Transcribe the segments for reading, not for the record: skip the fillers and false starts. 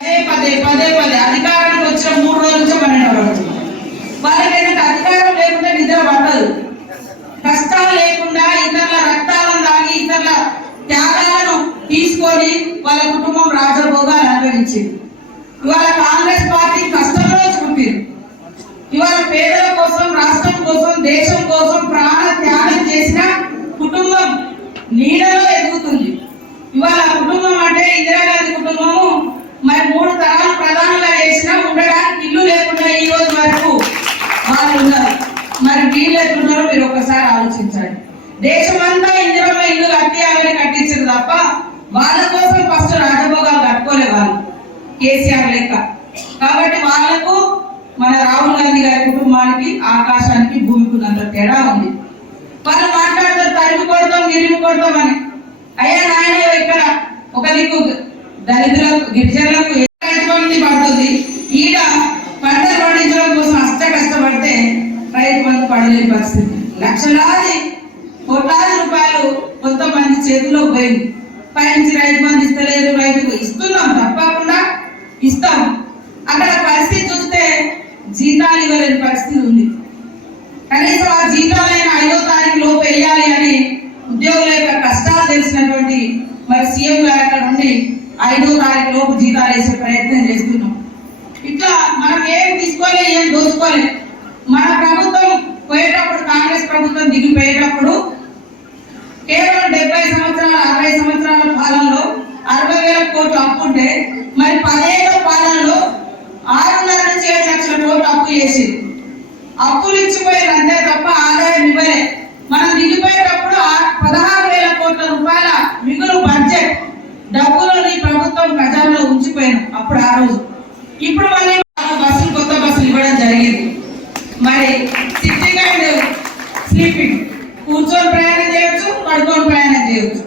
పదే పదే పదే అధికారానికి వచ్చిన 3 రోజుల నుంచి 12 పడుతుంది. వాళ్ళకి అధికారం లేకుండా నిద్ర పట్టదు. కష్టాలు లేకుండా ఇతరుల రక్తాలను తాగి ఇతరుల త్యాగాలను తీసుకొని వాళ్ళ కుటుంబం రాజభోగాలు అనుభవించింది. ఇవాళ కాంగ్రెస్ పార్టీ కష్టంలో పుట్టింది. ఇవాళ పేదల కోసం, రాష్ట్రం కోసం, దేశం కోసం ప్రాణ త్యాగం చేసిన కుటుంబం నీడలో ఎదుగుతుంది. ఇవాళ కుటుంబం అంటే ఇందిరాగాంధీ కుటుంబము మరి 3 తరాలు ప్రధానంగా చేసినా ఉండడానికి ఇల్లు లేకుండా ఈ రోజు వరకు వాళ్ళు ఉన్నారు. మరి వీళ్ళు ఎట్లున్నారో మీరు ఒకసారి ఆలోచించండి. దేశమంతా ఇందిరమ్మ ఇల్లు కట్టియాలని కట్టించారు తప్ప వాళ్ళ కోసం ఫస్ట్ రాజభోగాలు కట్టుకోలే వాళ్ళు కేసీఆర్ లెక్క. కాబట్టి వాళ్లకు మన రాహుల్ గాంధీ గారి కుటుంబానికి ఆకాశానికి భూమికి ఉన్నంత తేడా ఉంది. వాళ్ళు మాట్లాడతారు తరిమి కొడతాం గిరిమి కొడతామని. అయ్యా నాయన ఇక్కడ ఒక దిక్కు దళితులకు గిరిజనులకు రైతు పడుతుంది. ఈడ పంటలు పండించడం కోసం కష్టపడితే రైతు బంధు పడలేని పరిస్థితి. లక్షలాది కోట్లాది రూపాయలు కొంతమంది చేతిలో పోయింది. పైనుంచి రైతు బంధు ఇస్తలేదు, రైతుకు ఇస్తున్నాం తప్పకుండా ఇస్తాం. అక్కడ పరిస్థితి చూస్తే జీతాలు ఇవ్వలేని పరిస్థితి ఉంది. కనీసం ఆ జీతాలైనా 5వ తారీఖు లోపు వేయాలి అని ఉద్యోగుల యొక్క కష్టాలు తెలిసినటువంటి మరి సీఎం గారు అక్కడ ఉండి 5వ తారీఖు లోపు జీతాలు వేసే ప్రయత్నం చేస్తున్నాం. ఇట్లా మనం ఏం తీసుకోలే, ఏం దోచుకోలే. మన ప్రభుత్వం పోయేటప్పుడు, కాంగ్రెస్ ప్రభుత్వం దిగిపోయేటప్పుడు కేవలం 70 సంవత్సరాల 60 సంవత్సరాల పాలనలో 60,000 కోట్లు అప్పు ఉంటే మరి 10 ఏళ్ల పాలనలో 6.5 నుంచి 7 లక్షల కోట్లు అప్పు చేసింది. అప్పులు ఇచ్చిపోయారు అంతే తప్ప ఆదాయం ఇవ్వలే. మనం దిగిపోయేటప్పుడు 16,000 కోట్ల రూపాయల మిగులు బడ్జెట్ డబ్బులని ప్రభుత్వం ఖజానాలో ఉంచిపోయాను అప్పుడు ఆ రోజు. ఇప్పుడు మళ్ళీ బస్సులు, కొత్త బస్సులు ఇవ్వడం జరిగింది. మరి సిట్టింగ్ అండ్ స్లీపింగ్, కూర్చొని ప్రయాణం చేయొచ్చు, పడుకొని ప్రయాణం చేయొచ్చు.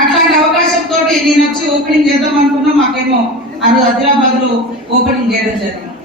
అట్లాంటి అవకాశంతో నేను వచ్చి ఓపెనింగ్ చేద్దాం అనుకున్నా. మాకేమో అది ఆదిలాబాద్ లో ఓపెనింగ్ చేయడం జరిగింది,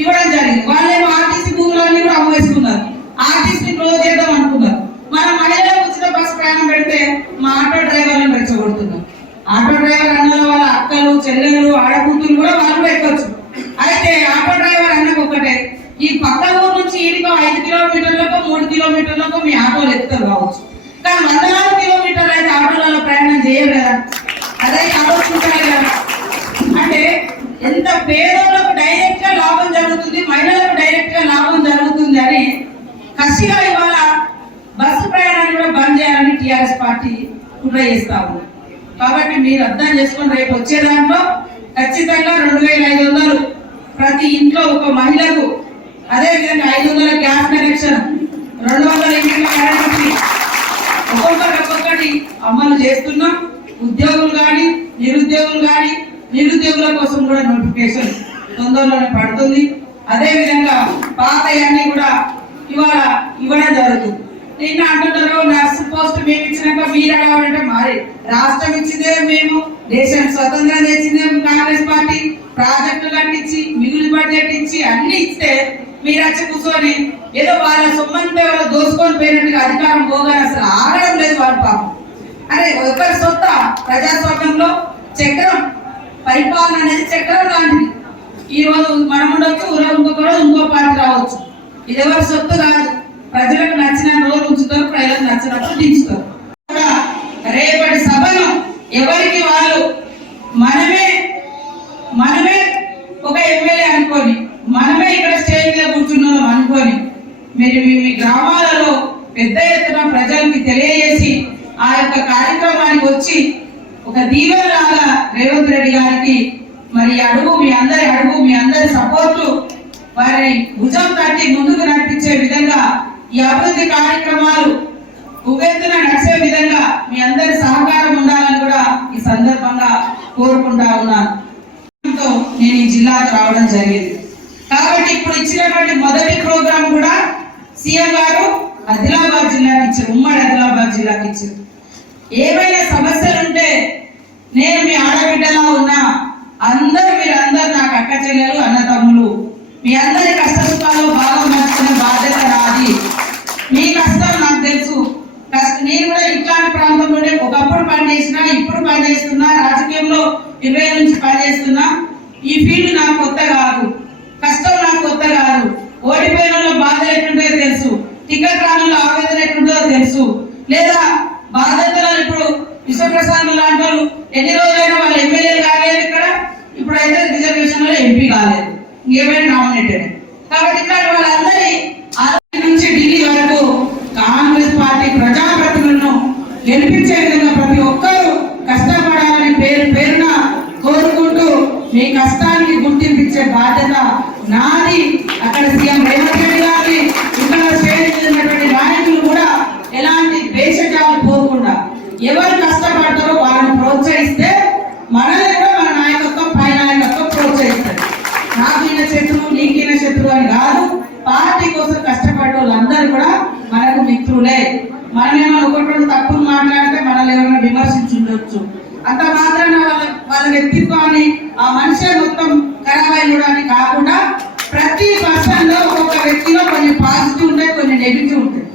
ఇవ్వడం జరిగింది. వాళ్ళేమో ఆర్టీసీ భూములన్నీ కూడా అమ్మేసుకున్నారు. ఆర్టీసీ క్లోజ్ చేద్దాం అనుకున్నారు. మన మహిళలకు ఉచిత బస్సు ప్రయాణం పెడితే మా ఆటో డ్రైవర్లను రెచ్చగొడుతున్నారు. ఆటో డ్రైవర్ అన్నల వాళ్ళ అక్కలు, చెల్లెలు, ఆడకూతులు కూడా వాళ్ళు పెట్టవచ్చు. అయితే ఆటో డ్రైవర్ అన్నకు ఒకటే, ఈ పక్క ఊరు నుంచి ఈడికో 5 కిలోమీటర్లకు 3 కిలోమీటర్లకు మీ ఆటోలు ఎత్తుతారు కావచ్చు, కానీ 104 కిలోమీటర్లు అయితే ఆటోలలో ప్రయాణం చేయరు కదా. అదే ఆలోచించాలి కదా. అంటే ఎంత పేదలకు డైరెక్ట్ గా లాభం జరుగుతుంది, మహిళలకు డైరెక్ట్ గా లాభం జరుగుతుంది అని కసిగా ఇవాళ బస్సు ప్రయాణాన్ని కూడా బంద్ చేయాలని టీఆర్ఎస్ పార్టీ కుట్ర చేస్తా ఉంది. కాబట్టి మీరు అర్థం చేసుకొని రేపు వచ్చే దాంట్లో ఖచ్చితంగా 2,500 ప్రతి ఇంట్లో ఒక మహిళకు, అదే విధంగా 500 గ్యాస్ కనెక్షన్, 200 ఇంటికి కరెంట్ ఒక్కొక్కటి అమలు చేస్తున్నాం. ఉద్యోగులు కానీ నిరుద్యోగులు కానీ, నిరుద్యోగుల కోసం కూడా నోటిఫికేషన్ తొందరలోనే పడుతుంది. అదే విధంగా పాతయన్నీ కూడా ఇవాళ ఇవ్వడం జరుగుతుంది. నిన్న అంటున్నారు నర్సు పోస్ట్ మేము ఇచ్చినాక మీరు అడగాలంటే మారి రాష్ట్రం ఇచ్చిందే మేము, దేశం స్వతంత్రం తెచ్చిందే కాంగ్రెస్ పార్టీ, ప్రాజెక్టులు కట్టించి మిగులు బడ్జెట్ ఇచ్చి అన్ని ఇస్తే మీరు వచ్చి కూర్చొని ఏదో వాళ్ళ సొమ్మంతా ఎవరో దోసుకొని పోయినట్టుగా అధికారం పోగానే అసలు ఆగడం లేదు వాళ్ళ పాపం. అరే ఒకరి సొంత ప్రజాస్వామ్యంలో చక్రం, పరిపాలన అనేది చక్రం లాంటిది. ఈ రోజు మనం ఉండొచ్చు, ఇంకొకరు ఇంకో పార్టీ రావచ్చు. ఇది ఎవరి సొత్తు కాదు. ప్రజలకు నచ్చిన రోజు ఉంచుతారు, ప్రజలకు నచ్చినప్పుడు దించుతారు. రేపటి సభను ఎవరికి వాళ్ళు మనమే ఒక ఎమ్మెల్యే అనుకొని, మనమే ఇక్కడ స్టేజ్ మీద కూర్చున్నాం అనుకొని, మీరు మీ గ్రామాలలో పెద్ద ఎత్తున ప్రజలకి తెలియజేసి ఆ యొక్క కార్యక్రమానికి వచ్చి ఒక దీవెన లాగా రేవంత్ రెడ్డి గారికి మరి అడుగు, మీ అందరి సపోర్టు వారిని భుజం తట్టి ముందుకు నడిపించే విధంగా ఈ అభివృద్ధి కార్యక్రమాలు ఉవ్వెత్తున నడిచే విధంగా మీ అందరి సహకారం ఉండాలని కూడా ఈ సందర్భంగా కోరుకుంటా ఉన్నాను. నేను ఈ జిల్లాకు రావడం జరిగింది. కాబట్టి ఇప్పుడు ఇచ్చినటువంటి మొదటి ప్రోగ్రాం కూడా సీఎం గారు ఆదిలాబాద్ జిల్లాకి ఇచ్చారు, ఉమ్మడి ఆదిలాబాద్ జిల్లాకి ఇచ్చారు. ఏమైనా సమస్యలు ఉంటే నేను మీ ఆడబిడ్డలా ఉన్నా, మీరందరూ నాకు అక్క చెల్లెలు, అన్న తమ్ములు, మీ అందరి కష్ట సుఖాల్లో భాగం పంచుకునే బాధ్యత నాది. మీ కష్టం నాకు తెలుసు. నేను కూడా ఇట్లాంటి ప్రాంతంలోనే ఒకప్పుడు పనిచేసినా, ఇప్పుడు పనిచేస్తున్నా, రాజకీయంలో 20 నుంచి పనిచేస్తున్నా. ఈ ఫీల్డ్ నాకు కొత్త కాదు, కష్టం నాకు కొత్త కాదు. ఓడిపోయిన బాధలు ఎట్లుంటాయో తెలుసు, టికెట్ రానుల్లో ఆవేదన ఎట్లుంటుందో తెలుసు. లేదా బాధ్యతలు ఇప్పుడు విశ్వప్రసాద్ లాంటి వాళ్ళు ఎన్ని రోజులైనా వాళ్ళు ఎమ్మెల్యేలు కాలేదు ఇక్కడ, ఇప్పుడైతే రిజర్వేషన్ లో ఎంపీ కాలేదు, ఇంకేమైనా నామినేటెడ్. కాబట్టి ఇట్లాంటి వాళ్ళందరి నుంచి ఢిల్లీ వరకు కాంగ్రెస్ పార్టీ ప్రజాప్రతినిధులను గెలిపించే విధంగా ప్రతి ఒక్కరూ కష్టపడాలని పేరు పేరున కోరుకుంటూ మీ కష్టానికి గుర్తింపించే బాధ్యత నాది. అక్కడ సీఎం రేవంత్ రెడ్డి గారి ఇక్కడ చేరినటువంటి నాయకులు కూడా ఎలాంటి భేషజాలు పోకుండా ఎవరు కష్టపడతారో వాళ్ళని ప్రోత్సహిస్తే మనల్ని కూడా మన నాయకత్వం పై నాయకత్వం ప్రోత్సహిస్తారు. నాకైన శత్రువు నీకైన శత్రువు అని కాదు, పార్టీ కోసం కష్టపడే వాళ్ళందరూ కూడా మనకు మిత్రులే. మనమేమో ఒకటి తప్పులు మాట్లాడితే మనల్ని ఎవరైనా విమర్శించుండొచ్చు, అంత మాత్రాన వాళ్ళ వ్యక్తిత్వాన్ని ఆ మనిషి మొత్తం ఖరాబ్ అయ్యడాన్ని కాకుండా ప్రతి పర్సన్ లో ఒక్కొక్క వ్యక్తిలో కొన్ని పాజిటివ్ ఉంటాయి, కొన్ని నెగిటివ్ ఉంటాయి.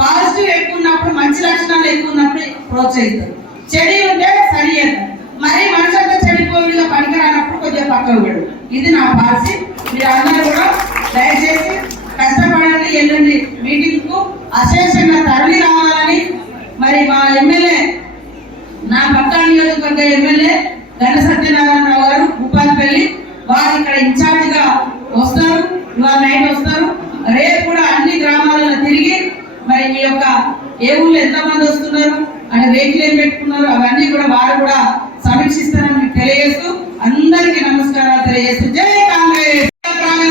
పాజిటివ్ ఎక్కువ ఉన్నప్పుడు, మంచి లక్షణాలు ఎక్కువ ఉన్నప్పుడు ప్రోత్సహిస్తారు, చెడు ఉంటే సరి చేస్తారు. మరి మనిషి అంతా చెడిపోయిగా పనికిరానప్పుడు కొద్దిగా పక్కకు పెడు. ఇది నా పాలసీ. మీరు అందరూ కూడా దయచేసి కష్టపడండి. ఎల్లుండి మీటింగ్ కు అశేషంగా తరలి రావాలని మరి మా ఎమ్మెల్యే, నా పక్కా నియోజకవర్గ ఎమ్మెల్యే గంట సత్యనారాయణరావు గారు భూపాలపల్లి వారు ఇక్కడ ఇన్ఛార్జ్ గా వస్తారు. ఇవాళ నైట్ వస్తారు. రేపు కూడా అన్ని గ్రామాలలో తిరిగి మరి మీ యొక్క ఏ ఊళ్ళో ఎంతమంది వస్తున్నారు అంటే వెహికల్ ఏం పెట్టుకున్నారు అవన్నీ కూడా వారు కూడా సమీక్షిస్తారని మీకు తెలియజేస్తూ అందరికీ నమస్కారాలు తెలియజేస్తూ జై కాంగ్రెస్.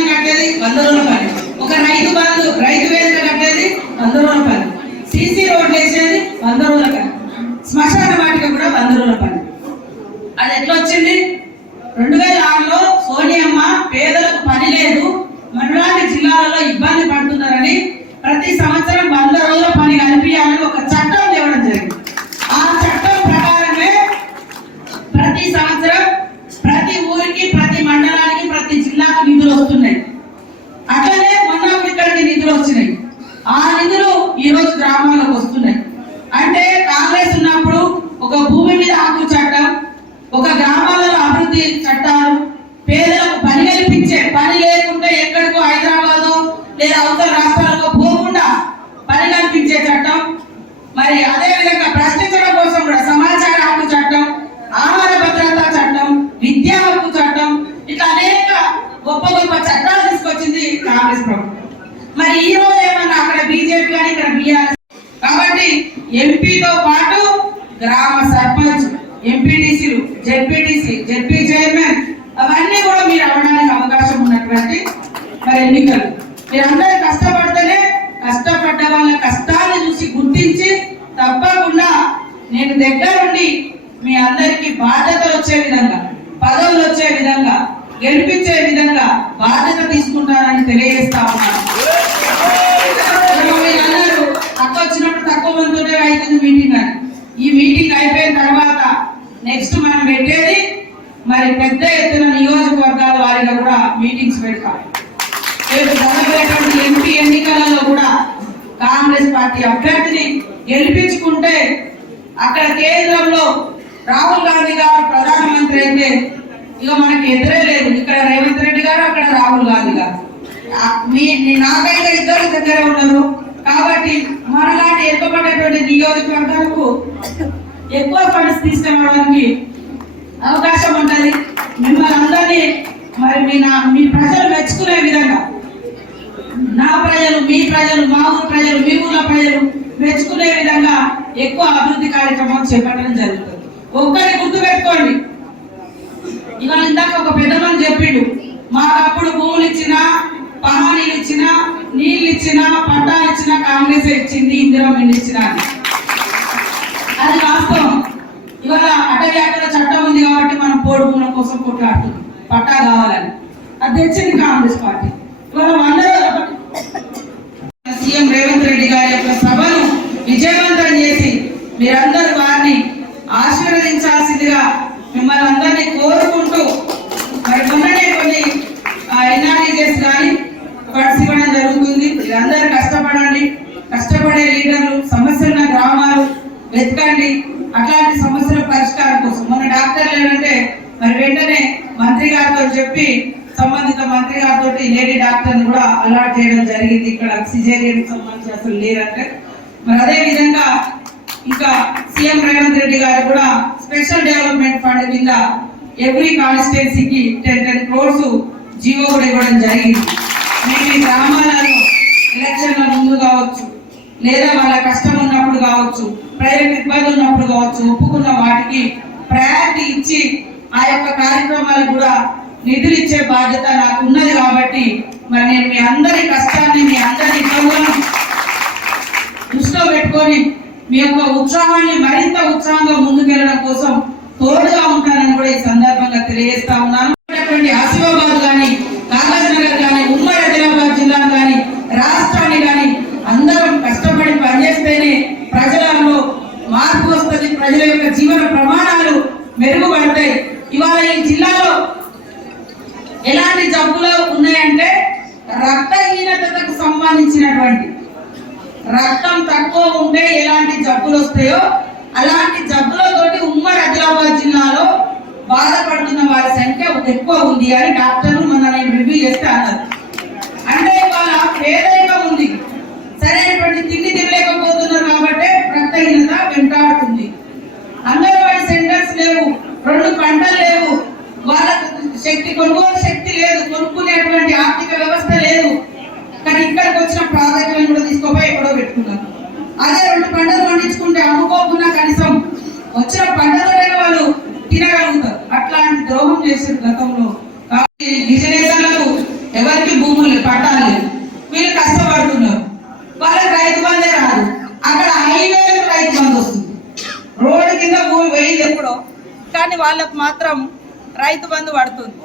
కట్టేది 100 రోజుల పని, ఒక రైతు వేదిక కట్టేది 100 రోజుల పని, సీసీ రోడ్ వేసేది 100 రోజుల పని, శ్మశాన వాటిక కూడా 100 రోజుల పని. అది ఎట్లా వచ్చింది? 2006లో సోనియమ్మ పేదలకు పని లేదు, మనలాంటి జిల్లాలలో ఇబ్బంది పడుతున్నారని ప్రతి సంవత్సరం 100 రోజుల పని కల్పించాలని ఒక చట్టం తేవడం జరిగింది. ఆ చట్టం ప్రకారమే ప్రతి సంవత్సరం ప్రతి ఊరికి, ప్రతి మండలానికి, ప్రతి జిల్లాకు నిధులు వస్తున్నాయి. అట్లనే మొన్న ఇక్కడికి నిధులు వచ్చినాయి. ఆ నిధులు ఈ రోజు గ్రామాలకు వస్తున్నాయి. అంటే కాంగ్రెస్ ఉన్నప్పుడు ఒక భూమి మీద హక్కు చట్టం, ఒక గ్రామాలలో అభివృద్ధి చట్టాలు, పేదలకు పని కల్పించే, పని లేకుంటే ఎక్కడికో హైదరాబాద్ లేదా అవతల రాష్ట్రాలకు పోకుండా పని కల్పించే చట్టం, మరి అదే విధంగా ప్రశ్నించడం కోసం కూడా సమాచార హక్కు చట్టం, ఆహార భద్రతా చట్టం, విద్యా హక్కు చట్టం, ఇట్లా అనేక గొప్ప గొప్ప చట్టాలు తీసుకొచ్చింది కాంగ్రెస్ ప్రభుత్వం. మరి ఈ రోజు ఏమన్నా అక్కడ బీజేపీ కానీ ఇక్కడ బీఆర్ఎస్. కాబట్టి ఎంపీతో పాటు గ్రామ సర్పంచ్, ఎంపీటీసీలు, జెడ్పీ చైర్మన్ అవన్నీ కూడా మీరు అవ్వడానికి అవకాశం ఉన్నటువంటి మరి ఎన్నికలు. మీరందరూ కష్టపడితేనే కష్టపడ్డ వాళ్ళ కష్టాన్ని చూసి గుర్తించి తప్పకుండా నేను దగ్గరుండి మీ అందరికీ బాధ్యతలు వచ్చే విధంగా, పదవులు వచ్చే విధంగా, గెలిపించే విధంగా బాధ్యత తీసుకుంటారని తెలియజేస్తా ఉన్నాను. మీరందరూ తక్కువ వచ్చినప్పుడు తక్కువ మందితోనే అవుతుంది మీటింగ్ అని. ఈ మీటింగ్ అయిపోయిన తర్వాత నెక్స్ట్ మనం పెట్టేది మరి పెద్ద ఎత్తున నియోజకవర్గాల వారిగా కూడా మీటింగ్స్ పెడతాం. రేపు జరగబోయేటువంటి ఎంపీ ఎన్నికలలో కూడా కాంగ్రెస్ పార్టీ అభ్యర్థిని గెలిపించుకుంటే అక్కడ కేంద్రంలో రాహుల్ గాంధీ గారు ప్రధానమంత్రి అయితే ఇక మనకి ఎదురే లేదు. ఇక్కడ రేవంత్ రెడ్డి గారు, అక్కడ రాహుల్ గాంధీ గారు. నాకైతే ఇద్దరు దగ్గర ఉన్నారు. కాబట్టి మనలాంటి ఎక్కబడేటువంటి నియోజకవర్గాలకు ఎక్కువ ఫండ్స్ తీసుకురావడానికి అవకాశం ఉంటుంది. మిమ్మల్ని అందరినీ మరి మీ ప్రజలు మెచ్చుకునే విధంగా, నా ప్రజలు, మీ ప్రజలు, మా ఊరు ప్రజలు, మీ ఊళ్ళ ప్రజలు మెచ్చుకునే విధంగా ఎక్కువ అభివృద్ధి కార్యక్రమం చేపట్టడం జరుగుతుంది. ఒక్కటి గుర్తు పెట్టుకోండి, ఇవాళ ఇందాక ఒక పెద్దమని చెప్పిండు, మాకప్పుడు భూములు ఇచ్చినా, పహానీలు ఇచ్చినా, నీళ్ళు ఇచ్చినా, పట్టాలు ఇచ్చినా కాంగ్రెస్ ఇచ్చింది, ఇందిరమ్మ ఇల్లు ఇచ్చినా. అది వాస్తవం. ఇవాళ అటవ్యాకుల చట్టం ఉంది కాబట్టి మనం పోడు భూముల కోసం కొట్లాడుతున్నాం, పట్టా కావాలని. అది తెచ్చింది కాంగ్రెస్ పార్టీ. ఇవాళ సీఎం రేవంత్ రెడ్డి గారి యొక్క సభను విజయవంతం చేసి మీరందరూ వారిని ఆశీర్వదించాల్సిందిగా మిమ్మల్ని అందరినీ కోరుకుంటూ, మరి మొన్ననే కొన్ని ఎన్ఆర్ఈజెస్ కానీ ఫండ్స్ ఇవ్వడం జరుగుతుంది. మీరందరూ కష్టపడండి, కష్టపడే లీడర్లు, సమస్యలున్న గ్రామాలు వెతకండి. అట్లాంటి సమస్యల పరిష్కారం కోసం మొన్న డాక్టర్ లేదంటే మరి వెంటనే మంత్రి మంత్రి గారితో చెప్పి సంబంధిత మంత్రి గారితో లేడీ డాక్టర్ కూడా అలాట్ చేయడం జరిగింది. ఇక్కడ సిజేరియన్ సంబంధించి అసలు లేరంటే మరి అదే విధంగా ఇంకా సీఎం రేవంత్ రెడ్డి గారు కూడా స్పెషల్ డెవలప్మెంట్ ఫండ్ కింద ఎవ్రీ కాన్స్టిట్యున్సీకి 10 crores జీవో కూడా ఇవ్వడం జరిగింది. మేము ఈ గ్రామాలలో ఎలక్షన్ల ముందు కావచ్చు, లేదా వాళ్ళ కష్టం ఉన్నప్పుడు కావచ్చు, ప్రైవేట్ ఇబ్బంది ఉన్నప్పుడు కావచ్చు, ఒప్పుకున్న వాటికి ప్రయారిటీ ఇచ్చి ఆ యొక్క కార్యక్రమాలు కూడా నిధులు ఇచ్చే బాధ్యత నాకు ఉన్నది. కాబట్టి మరి నేను మీ అందరి కష్టాన్ని, మీ అందరి ఇబ్బందులను దృష్టిలో పెట్టుకొని మీ యొక్క ఉత్సాహాన్ని మరింత ఉత్సాహంగా ముందుకెళ్లడం కోసం తోడుగా ఉంటానని కూడా ఈ సందర్భంగా తెలియజేస్తా ఉన్నాను. ఆసిఫాబాద్ కానీ, కాగజ్ నగర్ కానీ, ఉమ్మడి ఆదిలాబాద్ జిల్లాను కానీ, రాష్ట్రాన్ని కానీ అందరం కష్టపడి పనిచేస్తేనే ప్రజలలో మార్పు వస్తుంది, ప్రజల యొక్క జీవన ప్రమాణాలు మెరుగుపడతాయి. ఇవాళ ఈ జిల్లాలో ఎలాంటి జబ్బులు ఉన్నాయంటే రక్తహీనతకు సంబంధించినటువంటి, రక్తం తక్కువ ఉంటే ఎలాంటి జబ్బులు వస్తాయో అలాంటి జబ్బులతోటి ఉమ్మడి ఆదిలాబాద్ జిల్లాలో బాధపడుతున్న వారి సంఖ్య ఎక్కువ ఉంది అని డాక్టర్లు మొన్న నేను రివ్యూ చేస్తే అన్నారు. అంటే ఇవాళ పేదరికం ఉంది, సరైనటువంటి తిండి తినలేకపోతున్నారు కాబట్టి రక్తహీనత వెంటాడుతుంది. అంగన్వాడీ సెంటర్స్ లేవు, 2 పంటలు లేవు, వాళ్ళకు కొనుగోలు శక్తి లేదు, కొనుక్కునేటువంటి ఆర్థిక వ్యవస్థ లేదు. కానీ ఇక్కడికి వచ్చిన ప్రాజెక్టులను కూడా తీసుకోపోయి ఎక్కడో పెట్టుకున్నారు. అదే 2 పంటలు పండించుకుంటే అమ్ముకోకుండా కనీసం వచ్చిన పంటలైన వాళ్ళు తినగలుగుతారు. అట్లాంటి ద్రోహం చేసిన గతంలో. కాబట్టి గిరిజనేతలకు ఎవరికి భూములు పట్టాలి, వీళ్ళు కష్టపడుతున్నారు, వాళ్ళకి రైతు బంధే రాదు. అక్కడ హైవేలకు రైతు బంధు వస్తుంది, రోడ్డు కింద భూమి వేయదు ఎప్పుడో, కానీ వాళ్ళకు మాత్రం రైతు బంధు పడుతుంది.